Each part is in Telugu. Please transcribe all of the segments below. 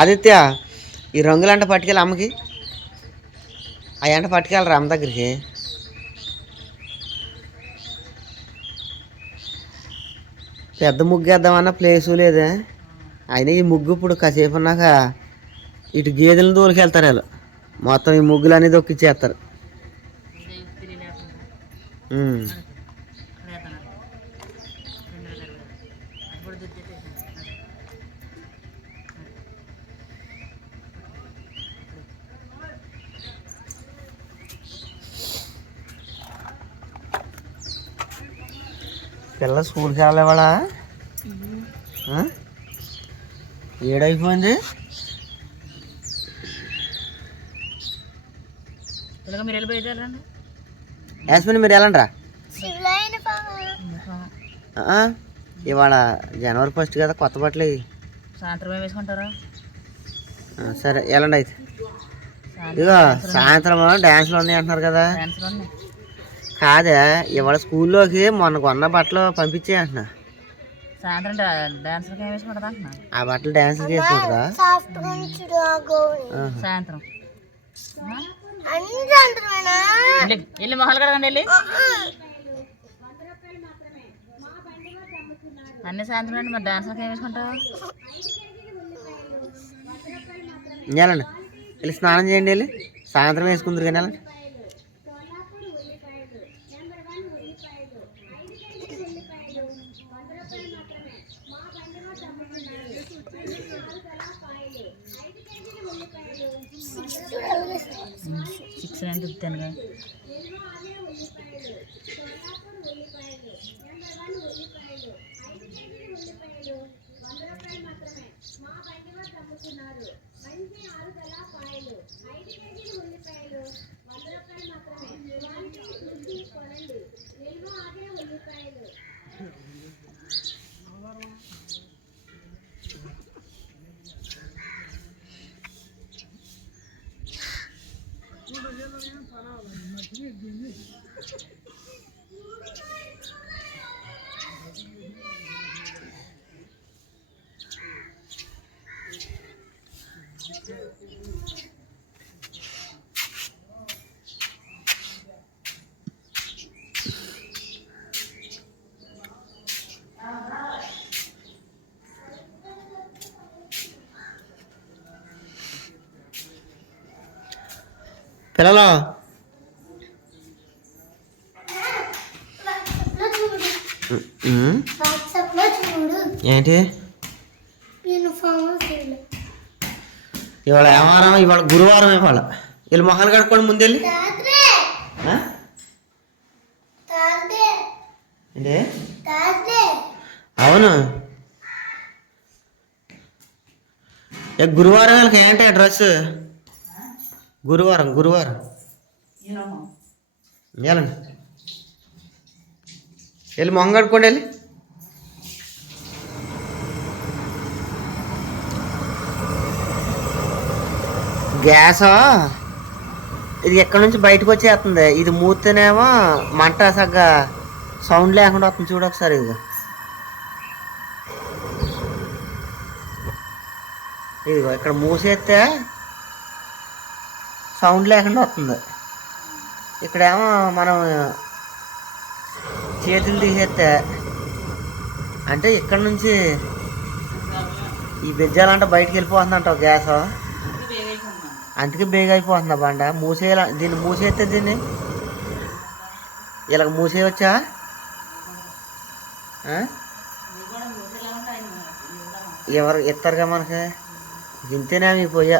ఆదిత్య ఈ రంగులంట పట్టుకెళ్ళి అమ్మకి. ఆ ఎంట పట్టుకెళ్ళరా అమ్మ దగ్గరికి. పెద్ద ముగ్గు వేద్దామన్న ప్లేసు లేదే. అయినా ఈ ముగ్గు ఇప్పుడు కాసేపు ఉన్నాక ఇటు గేదెలను దూరకెళ్తారు వాళ్ళు. మొత్తం ఈ ముగ్గులు అనేది దొక్కిచ్చేస్తారు పిల్ల స్కూల్కి వెళ్ళేవాడా ఏడైపోయింది? యాస్మిన్ మీరు వెళ్ళండి రా ఇవాళ జనవరి ఫస్ట్ కదా కొత్త బట్టలు. సాయంత్రం వేసుకుంటారా? ఆ, సరే వెళ్ళండి అయితే. ఇదిగో సాయంత్రం డ్యాన్స్లు ఉన్నాయి అంటున్నారు కదా. డాన్స్లు ఉన్నాయి. కాదే ఇవాళ స్కూల్లోకి మొన్న కొన్న బట్టలు పంపించే అంటున్నా సాయంత్రం అంటున్నా? ఆ బట్టలు డ్యాన్స్ చేసుకుంటారా. సాయంత్రం. వెళ్ళి మొహాలు కడగండి వెళ్ళి. అన్ని సాయంత్రం అండి మరి డాన్స్లకి ఏం వేసుకుంటావు వెళ్ళండి. వెళ్ళి స్నానం చేయండి వెళ్ళి. సాయంత్రం వేసుకుందరు కానీ వెళ్ళండి. సిక్స్ నైన్ ఉమ్, ఏంటి? ఇవాళ ఏమారం ఇవాళ గురువారం ఇవాళ. వీళ్ళు మొహాలు కడుక్కోండి ముందు వెళ్ళి ఆ? ఏంటి? అవును. గురువారం వీళ్ళకి ఏంటి డ్రెస్ గురువారం గురువారం. వెళ్ళండి వెళ్ళి మొహం కడుక్కోండి వెళ్ళి. గ్యాస్? ఇది ఎక్కడి నుంచి బయటకు వచ్చేస్తుంది? ఇది మూతేనేమో మంట సగ్గా సౌండ్ లేకుండా వస్తుంది చూడు ఒకసారి ఇది ఇదిగో ఇక్కడ మూసేస్తే సౌండ్ లేకుండా వస్తుంది. ఇక్కడేమో మనం చేతులు తీసేస్తే అంటే ఇక్కడ నుంచి ఈ బెజ్జాలంటే బయటికి వెళ్ళిపోతుందంట గ్యాస్. అందుకే బేగ్ అయిపోతుందా బండ. మూసేయాల దీన్ని మూసేస్తే దీన్ని ఇలా మూసేయవచ్చా? ఎవరు ఇస్తారుగా మనకి? ఇంతేనా మీ పోయా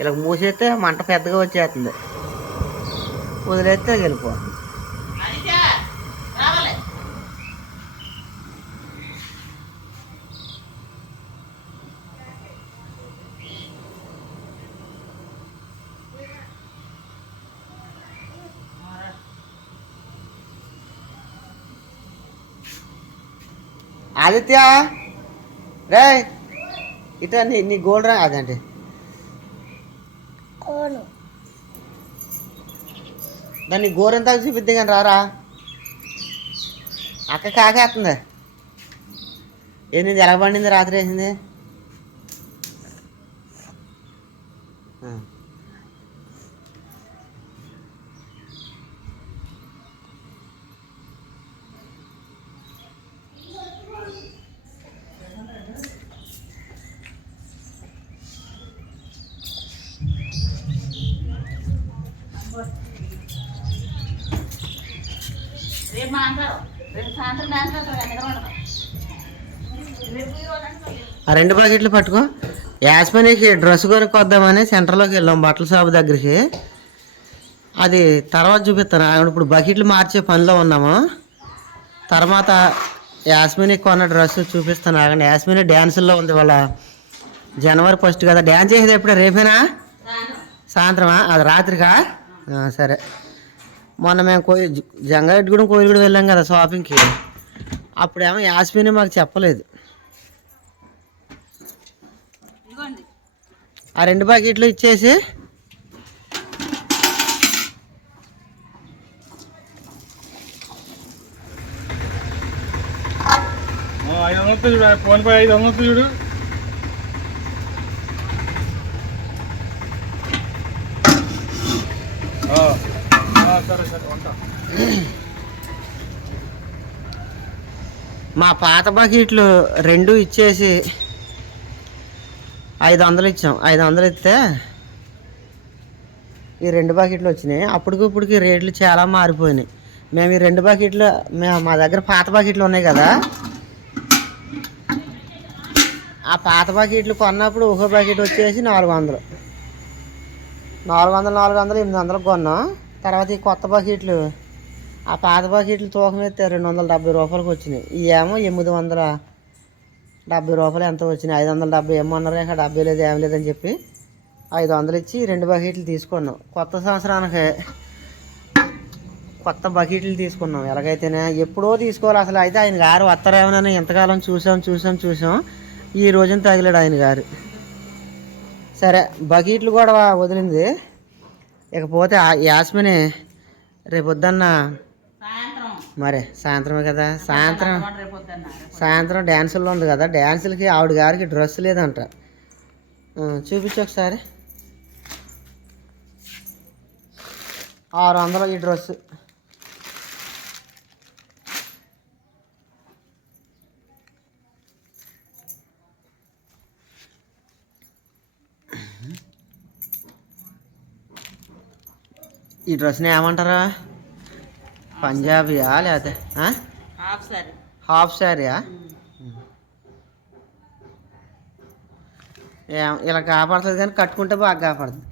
ఇలా మూసేస్తే మంట పెద్దగా వచ్చేస్తుంది. వదిలేస్తే వెళ్ళిపోతుంది ఆదిత్య రే ఇట్లా నీ నీ గోల్డ్ రా అదంటే దాన్ని ఘోరంతా చూపిద్ది కానీ రారా? అక్క కాకేస్తుంది ఏంది ఎలా పండింది? రాత్రి వేసింది? అంటారు రేపు సాయంత్రం డాన్స్ ఆ రెండు ప్యాకెట్లు పట్టుకో. యాస్మినికి డ్రెస్ కొనుక్కొద్దామని సెంటర్లోకి వెళ్ళాం బట్టల షాప్ దగ్గరికి. అది తర్వాత చూపిస్తాను. ఆవిడ ఇప్పుడు బకెట్లు మార్చే పనిలో ఉన్నాము. తర్వాత యాస్మిని కొన్న డ్రెస్ చూపిస్తాను. ఆగండి యాస్మిని డ్యాన్సుల్లో ఉంది వాళ్ళ జనవరి ఫస్ట్ కదా. డ్యాన్స్ చేసేది ఎప్పుడే? రేపేనా? సాయంత్రం సాయంత్రమా? అది రాత్రికా? సరే. మొన్న మేము కోయి జంగారెడ్డిగూడెం కోయిలగూడెం వెళ్ళాం కదా షాపింగ్కి. అప్పుడేమో యాస్మిని మాకు చెప్పలేదు. ఆ రెండు ప్యాకెట్లు ఇచ్చేసి ఐదు వందలు చూడు ఫోన్ పే ఐదు వందలు చూడు ఆ, ఆ, సరే సరే ఉంటా మా పాత బకెట్లు రెండు ఇచ్చేసి ఐదు వందలు ఇచ్చాం. ఐదు వందలు ఇస్తే ఈ రెండు బకెట్లు వచ్చినాయి. అప్పటికి ఇప్పటికి రేట్లు చాలా మారిపోయినాయి. మేము ఈ రెండు బకెట్లు మేము మా దగ్గర పాత బకెట్లు ఉన్నాయి కదా. ఆ పాత బకెట్లు కొన్నప్పుడు ఒక్కో బకెట్ వచ్చేసి నాలుగు వందలు. నాలుగు వందలు నాలుగు వందలు ఎనిమిది వందలకు కొన్నాం. తర్వాత ఈ కొత్త బకెట్లు ఆ పాత బకెట్లు తూకం రెండు వందల డెబ్బై రూపాయలకు వచ్చినాయి. ఈ ఏమో ఎనిమిది వందల డెబ్బై రూపాయలు ఎంత వచ్చినాయి. ఐదు వందల డెబ్బై ఏమన్నారు ఇంకా డెబ్బై లేదు ఏం లేదని చెప్పి ఐదు వందలు ఇచ్చి రెండు బకెట్లు తీసుకున్నాం. కొత్త సంవత్సరానికి కొత్త బకెట్లు తీసుకున్నాం. ఎలాగైతేనే ఎప్పుడో తీసుకోవాలి అసలు. అయితే ఆయన గారు వస్తారేమోనని ఎంతకాలం చూసాం చూసాం చూసాం. ఈ రోజున తగిలాడు ఆయన గారు. సరే బకెట్లు కూడా వదిలింది. ఇకపోతే ఆ యాస్మిని రేపు మరే సాయంత్రమే కదా. సాయంత్రం సాయంత్రం డ్యాన్సుల్లో ఉంది కదా. డ్యాన్సులకి ఆవిడ గారికి డ్రెస్ లేదంట. చూపించు ఒకసారి. ఆరు వందలు ఈ డ్రెస్. ఈ డ్రెస్ని ఏమంటారా? పంజాబీయా లేకపోతే ఆ? Half sorry. హాఫ్ శారీయా ఇలా కాపాడుతుంది కానీ కట్టుకుంటే బాగా కాపాడుతుంది.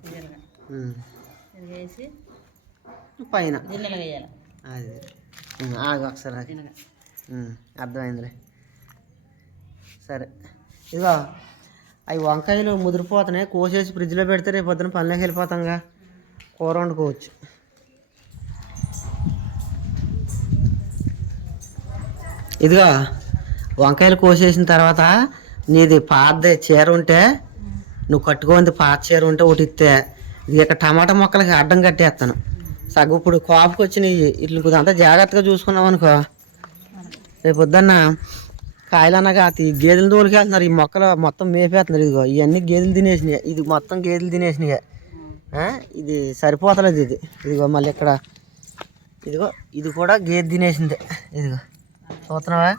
పైన. అది. ఆగు ఒకసారి అర్థమైందిలే. సరే. ఇదిగో అవి వంకాయలు ముదిరిపోతున్నాయి. కోసేసి ఫ్రిడ్జ్లో పెడితే రేపు పొద్దున పనిలోకి వెళ్ళిపోతాంగా. కూర వండుకోవచ్చు. ఇదిగో వంకాయలు కోసేసిన తర్వాత నీది పాత చీర ఉంటే నువ్వు కట్టుకోంది పాత చీర ఉంటే ఒకటి ఇస్తే ఇది ఇక టమాటా మొక్కలకి అడ్డం కట్టేస్తాను. సగ్గు ఇప్పుడు కోపకి వచ్చినాయి ఇట్లా అంతా జాగ్రత్తగా చూసుకున్నాం అనుకో. రేపు పొద్దున్న కాయలన్నగా ఈ గేదెలు తోలికెళ్తున్నారు ఈ మొక్కలు మొత్తం మేపేస్తున్నారు. ఇదిగో ఇవన్నీ గేదెలు తినేసినాయి. ఇది మొత్తం గేదెలు తినేసినాయి. ఇది సరిపోతలేదు ఇది. ఇదిగో మళ్ళీ ఇక్కడ ఇదిగో ఇది కూడా గేదె తినేసిందే. ఇదిగో. చూస్తున్నావా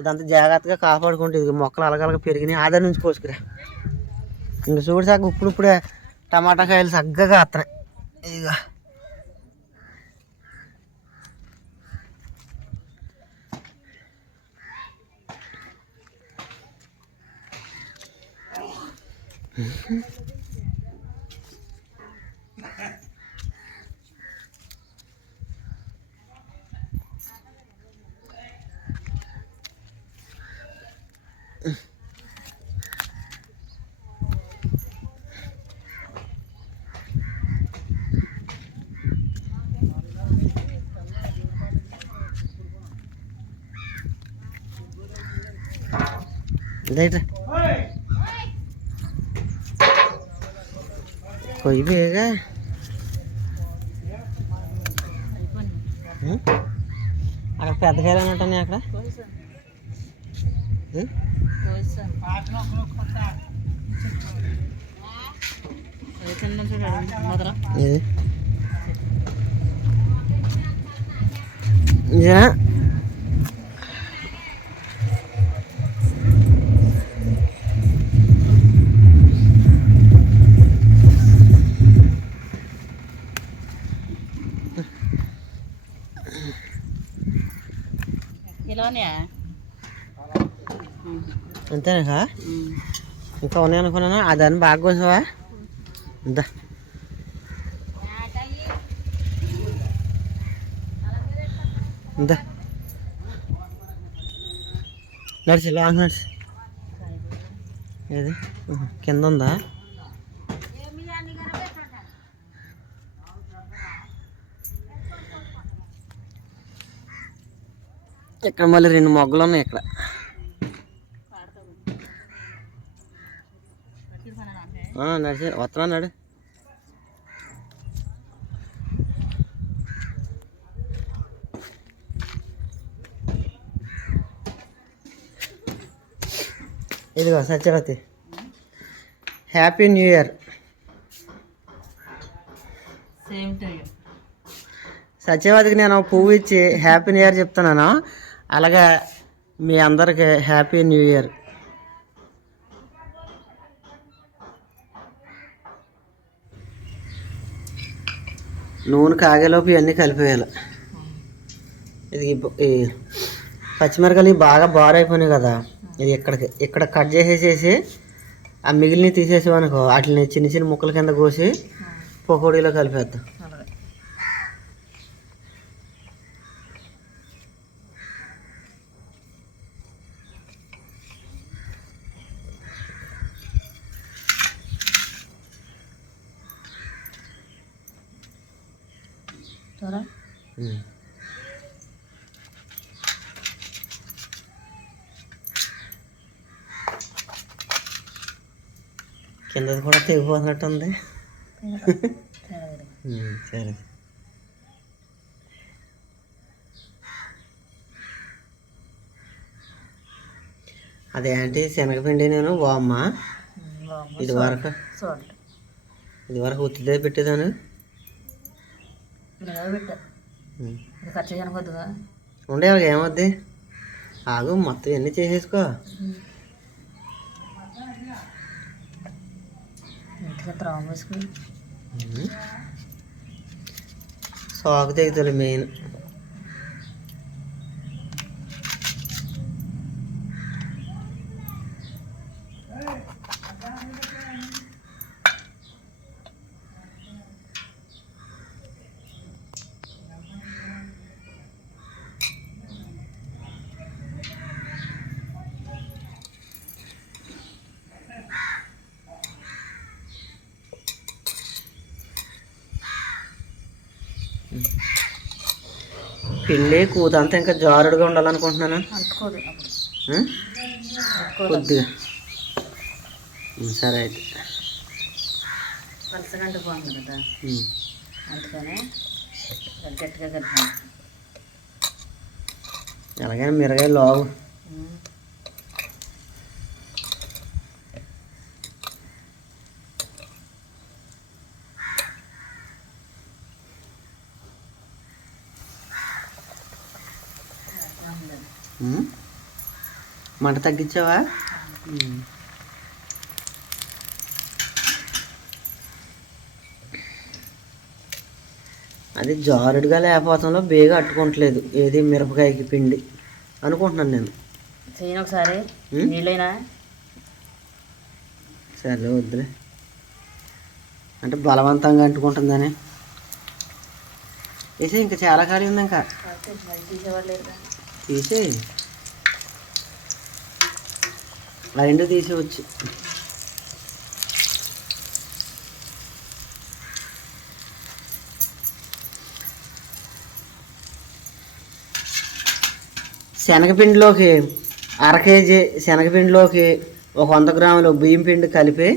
ఇదంతా జాగ్రత్తగా కాపాడుకుంటుంది మొక్కలు అలగలగా పెరిగినాయి. ఆధార్ నుంచి కోసుకురా. ఇంక చూడు సాగు ఇప్పుడు ఇప్పుడే టమాటా కాయలు చక్కగా ఇక Mm-hmm. కొయ్యి బేగా అయిపోయింది ఉం? అక్కడ పెద్ద కాయలు ఉంటాయి అక్కడ కోసేసాను అంతేనా ఇంకా ఉన్నాయి అనుకున్నాను? అదని బాగా కోసావా? ఇంత ఇంత నడిచి లాంగ్ నడిచి. ఏది? కింద ఉందా? ఇక్కడ మళ్ళీ రెండు మొగ్గలు ఉన్నాయి ఇక్కడ. నడిచి వస్తున్నా నడు. ఇదిగో Satyavathi. Happy new year same to సత్యవతికి నేను పువ్వు ఇచ్చి హ్యాపీ న్యూ ఇయర్ చెప్తున్నాను. అలాగే మీ అందరికి హ్యాపీ న్యూ ఇయర్ నూనె కాగేలోపు ఇవన్నీ కలిపేయాలి. ఇది ఈ పచ్చిమిరకాయలు బాగా బారైపోయినాయి కదా ఇది ఇక్కడికి ఇక్కడ కట్ చేసేసేసి ఆ మిగిలినవి తీసేసేవనుకో వాటిని చిన్న చిన్న ముక్కల కింద కోసి పకోడీలో కలిపేద్దాం అలాగే చూరా ఉమ్. ఉమ్, సరే. అదేంటి శనగపిండి నేను వామ్మ. ఇది వరకు ఇది వరకు ఉత్తిదే పెట్టేదాను. ఉండే ఏమొద్ది? ఆగు మొత్తం ఇవన్నీ చేసేసుకో? ఇంటికి సాగు తెగుతుంది మెయిన్. పిండి కూతంతా ఇంకా జారుడుగా ఉండాలనుకుంటున్నాను? కొద్దిగా. సరే అయితే. కదా. అందుకనే గట్టిగా ఎలాగైనా మిరగాయ లావు. మంట తగ్గించావా. అది జారుడుగా లేకపోవడంలో బేగా అట్టుకోవట్లేదు ఏది మిరపకాయకి పిండి అనుకుంటున్నాను నేను. చేయను ఒకసారి? నీళ్ళైనా? సరే వద్దులే. అంటే బలవంతంగా అంటుకుంటుందని. వేసే ఇంకా చాలా ఖాళీ ఉంది ఇంకా తీసి ఆ రెండు తీసేవచ్చు శనగపిండిలోకి అర కేజీ శనగపిండిలోకి ఒక వంద గ్రాములు బియ్యం పిండి కలిపి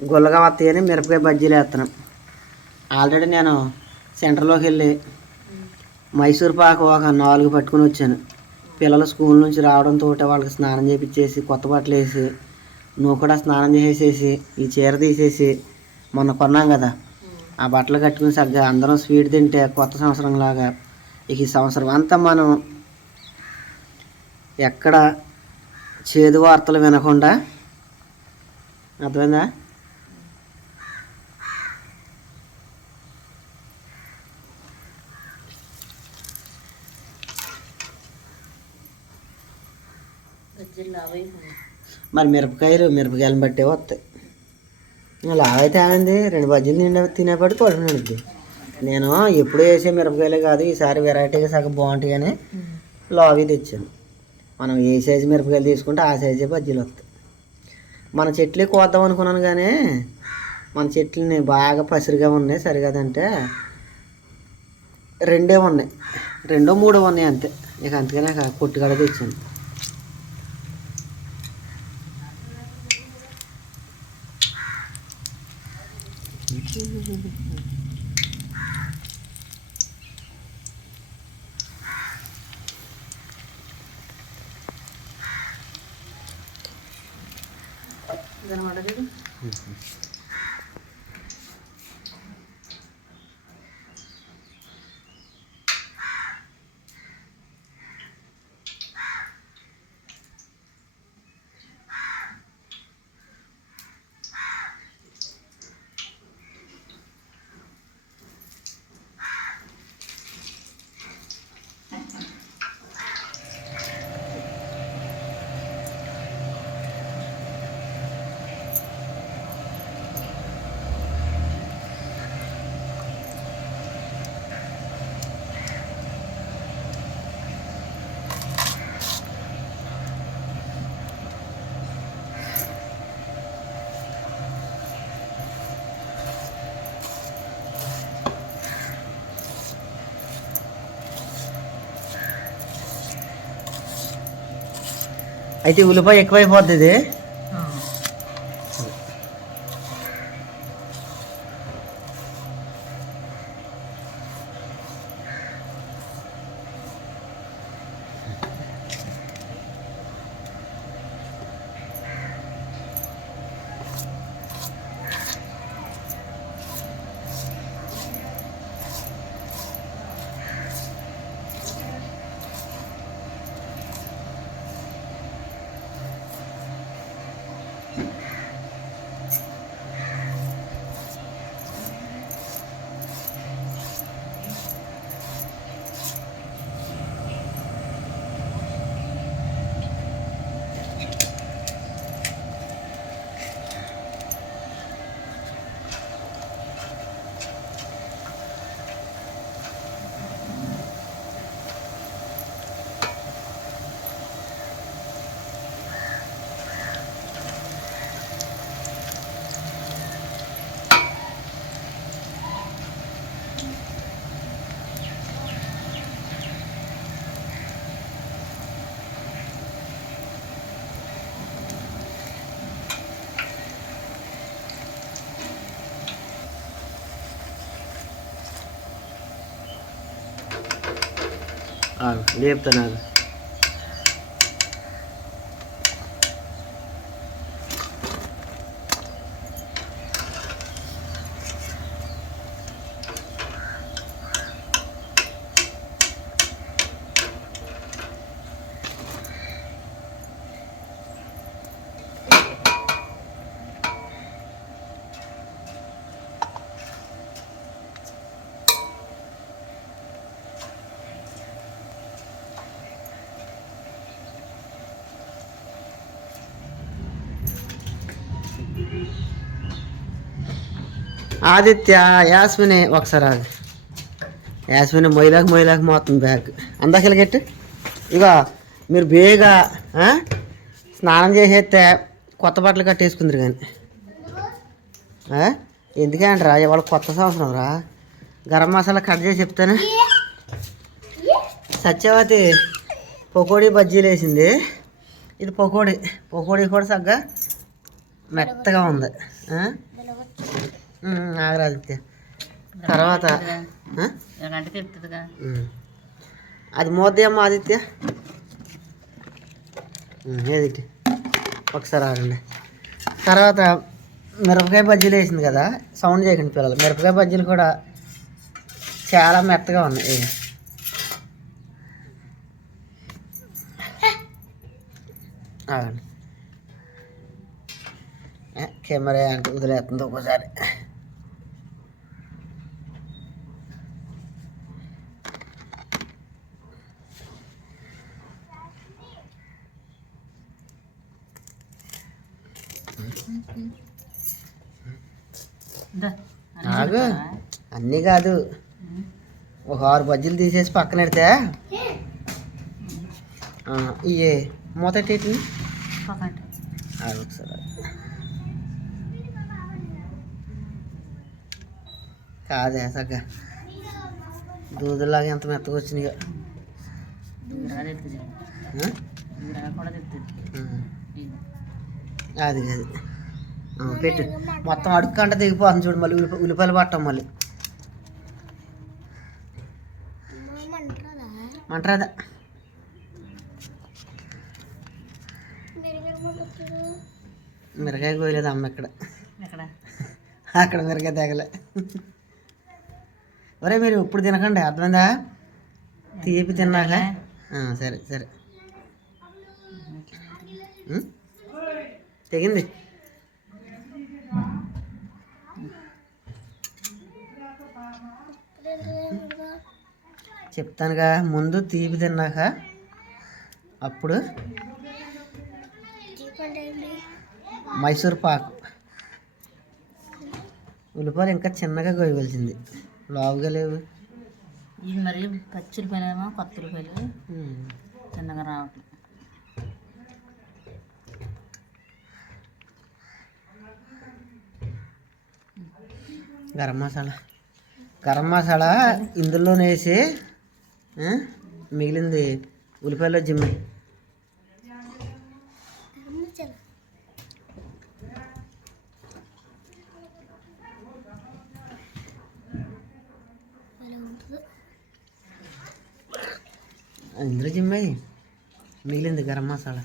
గుల్లగా వస్తాయని మిరపకాయ బజ్జీలు వేస్తున్నాం. ఆల్రెడీ నేను సెంటర్లోకి వెళ్ళి మైసూర్ పాకు ఒక నాలుగు పట్టుకుని వచ్చాను. పిల్లలు స్కూల్ నుంచి రావడంతో వాళ్ళకి స్నానం చేపించేసి కొత్త బట్టలు వేసి నువ్వు కూడా స్నానం చేసేసి ఈ చీర తీసేసి మొన్న కొన్నాం కదా. ఆ బట్టలు కట్టుకుని సరిగ్గా అందరం స్వీట్ తింటే కొత్త సంవత్సరం లాగా ఇక ఈ సంవత్సరం అంతా మనం ఎక్కడ చేదు వార్తలు వినకుండా అర్థమైందా బజ్జీలు అవి మరి మిరపకాయలు మిరపకాయలను బట్టే వస్తాయి. అలా అయితే ఏమైంది రెండు బజ్జీలు నిండా తినేపాటి పడుకున్నాడు నేను ఎప్పుడు వేసే మిరపకాయలే కాదు ఈసారి వెరైటీగా సగం బాగుంటాయి అని లావి తెచ్చాను. మనం ఏ సైజు మిరపకాయలు తీసుకుంటే ఆ సైజే బజ్జీలు వస్తాయి. మన చెట్లే కోద్దాం అనుకున్నాను కానీ మన చెట్లని బాగా పసిరిగా ఉన్నాయి సరిగదంటే రెండే ఉన్నాయి. రెండో మూడో ఉన్నాయి అంతే. ఇక అంతకనే కొట్టుకాడ తెచ్చాను. Uhum. అయితే ఉల్లిపాయ ఎక్కువైపోద్ది ఇది ఆగు, ఆదిత్య యాస్మిని ఒకసారి ఆగు. యాస్మిని మొయిలాకు మొయిలాకు మోతుంది బ్యాగ్. అందాక గట్టి. ఇక మీరు బేగా స్నానం చేసేస్తే కొత్త బట్టలు కట్టేసుకుందరు కానీ. ఆ? ఎందుకంటరా ఇవాళ కొత్త సంవత్సరం రా. గరం మసాలా కట్ చేసి చెప్తాను. సత్యవతి పకోడీ బజ్జీలు వేసింది. ఇది పకోడీ. పకోడీ కూడా సగ్గా మెత్తగా ఉంది. ఆగరాదిత్య తర్వాత. అది మోద్దయమ్మ ఆదిత్య? ఉమ్, ఏది ఇటు. ఒకసారి ఆగండి. తర్వాత మిరపకాయ బజ్జీలు వేసింది కదా సౌండ్ చేయకండి పిల్లలు. మిరపకాయ బజ్జీలు కూడా చాలా మెత్తగా ఉన్నాయి. ఆగండి. కెమెరా అంటే వదిలేస్తుంది ఒక్కోసారి. ఆగు. అన్నీ కాదు. ఒక ఆరు బజ్జీలు తీసేసి పక్కన పెడితే. ఇవి ఒకసారి ఆగు. కాదే సగ్గ. దూదులాగా ఎంత మెత్తగా వచ్చినాయో. అది కాదు. పెట్టు. మొత్తం అడుక్కు కంట దిగిపోతుంది చూడు మళ్ళీ ఉల్లిప ఉల్లిపాయలు పట్టం మళ్ళీ. మంటరాదా? మిరకాయ కోయలేదు అమ్మ ఇక్కడ. అక్కడ మిరకాయ తగలే. ఒరే మీరు ఇప్పుడు తినకండి అర్థమైందా? తీపి తిన్నాక? సరే సరే? తెగింది. చెప్తానుగా ముందు తీపి తిన్నాక అప్పుడు మైసూర్ పాకు. ఉల్లిపాయలు ఇంకా చిన్నగా కోయవలసింది లావుగా లేవు. ఇది మరి పచ్చి ఉల్లిపాయలేమో కొత్త ఉల్లిపాయలు. ఉం. చిన్నగా రావట్లేదు గరం మసాలా గరం మసాలా ఇందులోనే వేసి ఆ, మిగిలింది ఉల్లిపాయలో జిమ్మి ఇందులో జిమ్మే మిగిలింది గరం మసాలా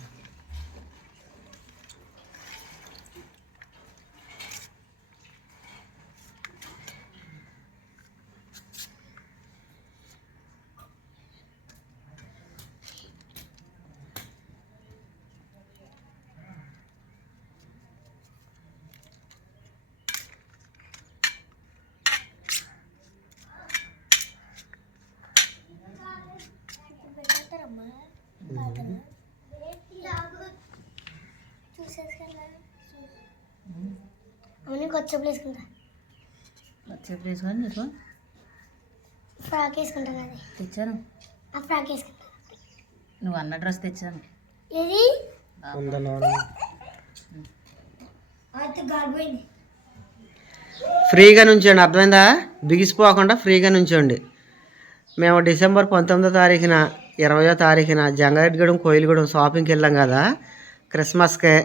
అవును కొత్త చెప్పులు వేసుకుంటా పచ్చి వేసుకొని నీకు ఫ్రాక్ వేసుకుంటాను అది తెచ్చాను. ఆ ఫ్రాక్ వేసుకుంటా. నువ్వు అన్న డ్రెస్ తెచ్చాను. ఏది? ఫ్రీగా నుంచోండి అర్థమైందా? బిగిసిపోకుండా ఫ్రీగా నుంచోండి. మేము డిసెంబర్ పంతొమ్మిదో తారీఖున ఇరవయో తారీఖున జంగారెడ్డిగూడెం కోయిలగూడెం షాపింగ్కి వెళ్ళాం కదా క్రిస్మస్కి.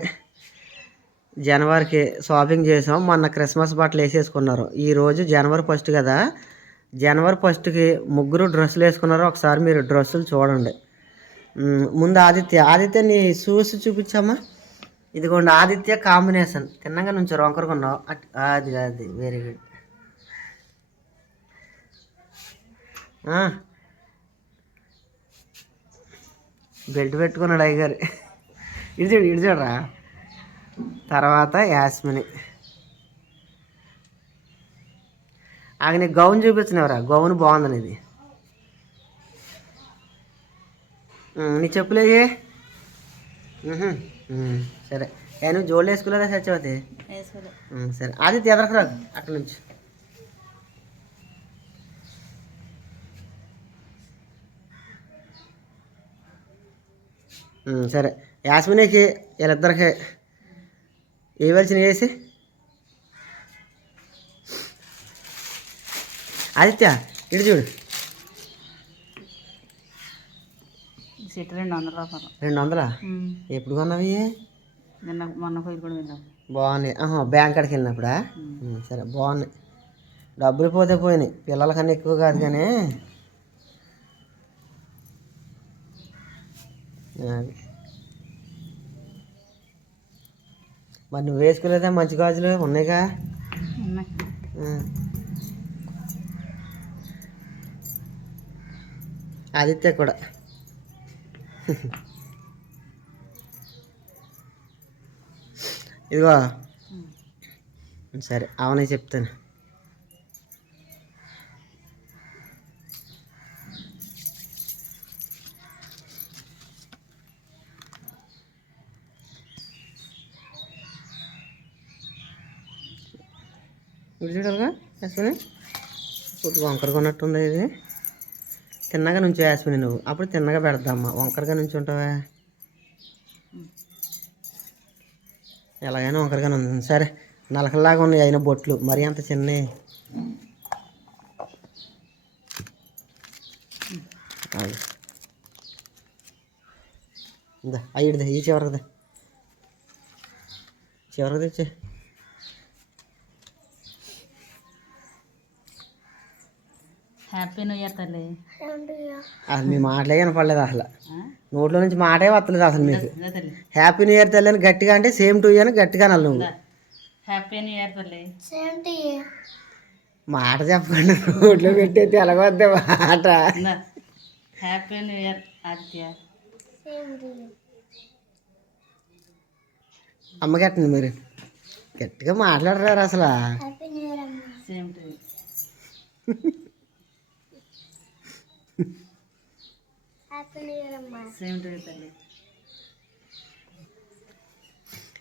జనవరికి షాపింగ్ చేసాం. మొన్న క్రిస్మస్ బట్టలు వేసేసుకున్నారు. ఈరోజు జనవరి ఫస్ట్ కదా? జనవరి ఫస్ట్కి ముగ్గురు డ్రెస్సులు వేసుకున్నారు. ఒకసారి మీరు డ్రెస్సులు చూడండి. ముందు ఆదిత్య. ఆదిత్య నీ షూస్ చూపించమ్మా. ఇదిగోండి ఆదిత్య కాంబినేషన్ తిన్నగా నుంచి రొంకరుకున్నావు అది అది వెరీ గుడ్ బెల్ట్ పెట్టుకున్నాడు అయ్యగారు. ఇడిచాడు ఇడిచాడు రా తర్వాత యాస్మిని. ఆగ నీకు గౌన్ చూపించినవరా? గౌన్ బాగుందని ఇది. నీ చెప్పులేయే సరే. ఏ నువ్వు జోళ్ళు వేసుకోలేదా సత్యవతి? సరే. ఆదిత్య ఎదరకు రాదు? అక్కడ నుంచి. సరే. యాస్మినికి వీళ్ళిద్దరికి వేయవలసిన వేసి ఆదిత్య ఇటు చూడు. సెట్ రెండు వందల రూపాయలు రెండు వందలా. ఎప్పుడు కొన్నవి నిన్న మొన్న పోయి కూడా వెళ్ళాం బాగున్నాయి ఆహా బ్యాంక్ కాడికి వెళ్ళినప్పుడా? సరే బాగున్నాయి డబ్బులు పోతే పోయినాయి. పిల్లలకన్నా ఎక్కువ కాదు కానీ. మరి నువ్వు వేసుకోలేదా? మంచి గాజులు ఉన్నాయిగా. ఆదిత్య కూడా. ఇదిగో. సరే అవనే చెప్తాను. ఇది చూడాలిగా యాస్మిని. ఇప్పుడు వంకరగా ఉన్నట్టుంది ఇది. తిన్నగా నుంచి యాస్మిని నువ్వు. అప్పుడు తిన్నగా పెడదామ్మా వంకరగా నుంచి ఉంటావా? ఎలాగైనా వంకరగానే ఉంది సరే నలకల్లాగా ఉన్నాయి అయిన బొట్లు. మరీ అంత చిన్నవి. ఆగు. ఇందా అయ్యిడిది ఈ చివరిది. హ్యాపీ న్యూ ఇయర్ తల్లి. అసలు మీ మాటలే వినపడలేదు అసలు? నోట్లో నుంచి మాటే వస్తలేదు అసలు మీకు. హ్యాపీ న్యూ ఇయర్ తల్లి అని గట్టిగా అంటే సేమ్ టు అని గట్టిగా అనాలి నువ్వు. హ్యాపీ న్యూ ఇయర్ తల్లి. సేమ్ టు మాట చెప్పండి నోట్లో పెట్టేది ఎలాగొద్దే మాట. Happy new year Aditya same to అమ్మ కట్టండి మీరు. గట్టిగా మాట్లాడరారు అసలు. హ్యాపీ న్యూ ఇయర్ అమ్మ. Same to happy new year అమ్మ సేమ్ టు తల్లి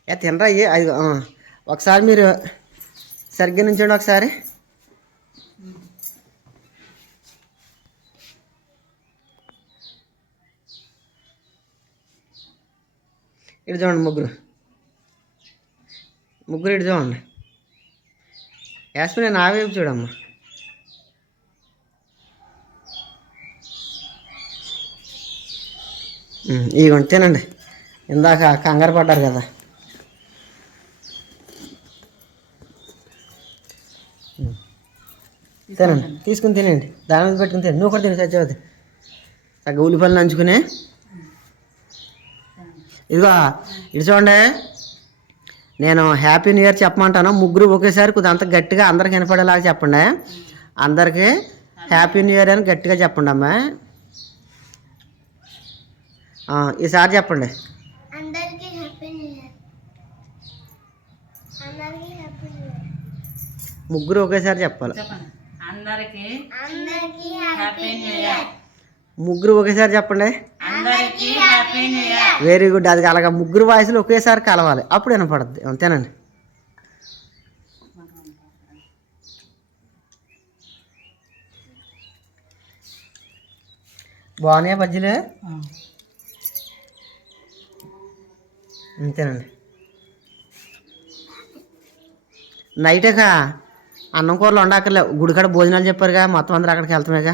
ఏ తినరా అయ్యి? ఒకసారి మీరు సరిగ్గా నుంచండి ఒకసారి. ఇటు చూడండి ముగ్గురు. ముగ్గురు ఇటు చూడండి. యాస్మిన్ నా వైపు చూడమ్మా. ఉమ్, ఇదిగోండి తినండి. ఇందాక కంగారు పడ్డారు కదా. తినండి. తీసుకుని తినండి దాని మీద పెట్టుకుని తినండి. నువ్వు కూడా తిని సత్యవతి. చక్కగా ఉల్లిపల్లి నంచుకుని. ఇదిగో ఇటు చూడండి. నేను హ్యాపీ న్యూ ఇయర్ చెప్పమంటాను. ముగ్గురు ఒకేసారి కొద్ది అంత గట్టిగా అందరికి వినపడేలాగా చెప్పండి. అందరికీ హ్యాపీ న్యూ ఇయర్ అని గట్టిగా చెప్పండి అమ్మా. ఈసారి చెప్పండి. అందరికీ హ్యాపీ న్యూ ఇయర్. అందరికీ హ్యాపీ న్యూ ఇయర్. ముగ్గురు ఒకేసారి చెప్పాలి. చెప్పండి. అందరికి అందరికీ హ్యాపీ న్యూ ఇయర్. ముగ్గురు ఒకేసారి చెప్పండి. అందరికి happy new year. Very good అది అలాగా ముగ్గురు వాయిస్లు ఒకేసారి కలవాలి. అప్పుడు వినపడుద్ది. అంతేనండి. బాగున్నాయా బజ్జీలు? అంతేనండి. నైటేగా అన్నం కూరలు వండాకర్లే. గుడికాడ భోజనాలు చెప్పారుగా మొత్తం అందరూ అక్కడికి వెళ్తామేగా